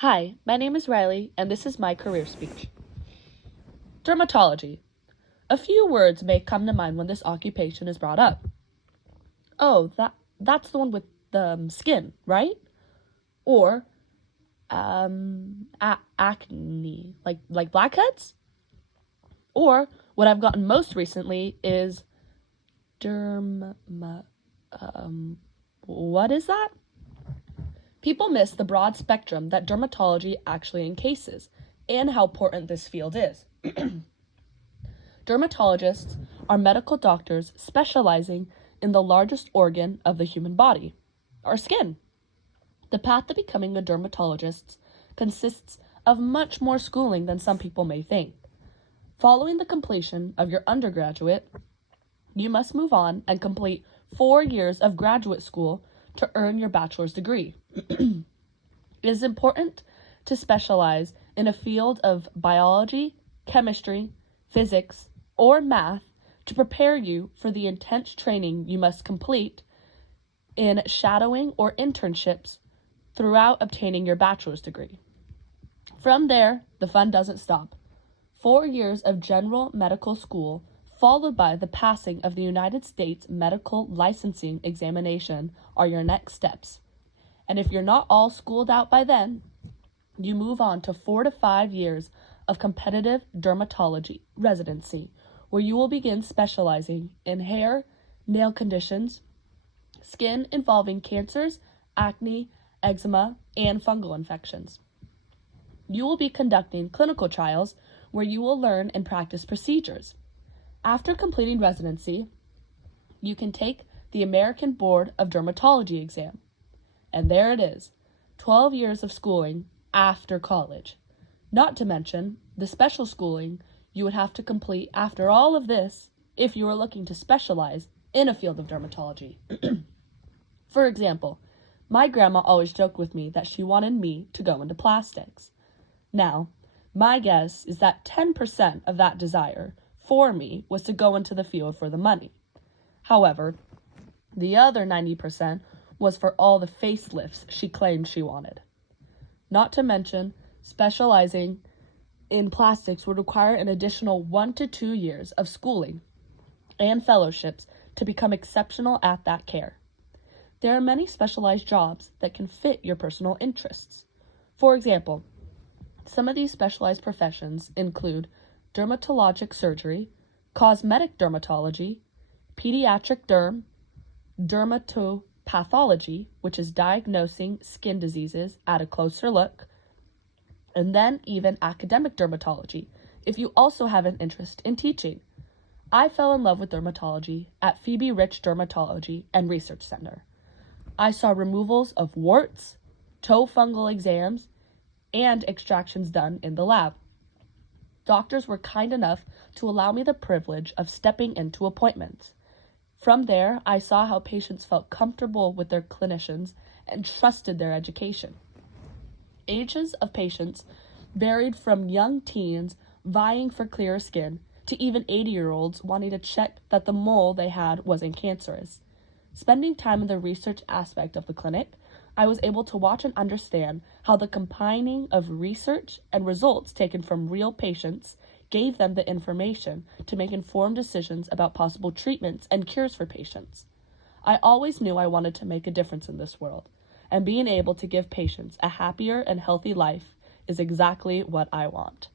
Hi, my name is Riley, and this is my career speech. Dermatology. A few words may come to mind when this occupation is brought up. Oh, that's the one with the skin, right? Or acne, like blackheads? Or what I've gotten most recently is what is that? People miss the broad spectrum that dermatology actually encases and how important this field is. Dermatologists are medical doctors specializing in the largest organ of the human body, our skin. The path to becoming a dermatologist consists of much more schooling than some people may think. Following the completion of your undergraduate, you must move on and complete 4 years of graduate school to earn your bachelor's degree. It is important to specialize in a field of biology, chemistry, physics, or math to prepare you for the intense training you must complete in shadowing or internships throughout obtaining your bachelor's degree. From there, the fun doesn't stop. 4 years of general medical school, followed by the passing of the United States Medical Licensing Examination, are your next steps. And if you're not all schooled out by then, you move on to 4 to 5 years of competitive dermatology residency, where you will begin specializing in hair, nail conditions, skin involving cancers, acne, eczema, and fungal infections. You will be conducting clinical trials where you will learn and practice procedures. After completing residency, you can take the American Board of Dermatology exam. And there it is, 12 years of schooling after college. Not to mention the special schooling you would have to complete after all of this if you were looking to specialize in a field of dermatology. For example, my grandma always joked with me that she wanted me to go into plastics. Now, my guess is that 10% of that desire for me was to go into the field for the money. However, the other 90% was for all the facelifts she claimed she wanted. Not to mention, specializing in plastics would require an additional 1 to 2 years of schooling and fellowships to become exceptional at that care. There are many specialized jobs that can fit your personal interests. For example, some of these specialized professions include dermatologic surgery, cosmetic dermatology, pediatric dermatopathology, which is diagnosing skin diseases at a closer look, and then even academic dermatology, if you also have an interest in teaching. I fell in love with dermatology at Phoebe Rich Dermatology and Research Center. I saw removals of warts, toe fungal exams, and extractions done in the lab. Doctors were kind enough to allow me the privilege of stepping into appointments. From there, I saw how patients felt comfortable with their clinicians and trusted their education. Ages of patients varied from young teens vying for clearer skin to even 80-year-olds wanting to check that the mole they had wasn't cancerous. Spending time in the research aspect of the clinic, I was able to watch and understand how the combining of research and results taken from real patients gave them the information to make informed decisions about possible treatments and cures for patients. I always knew I wanted to make a difference in this world, and being able to give patients a happier and healthy life is exactly what I want.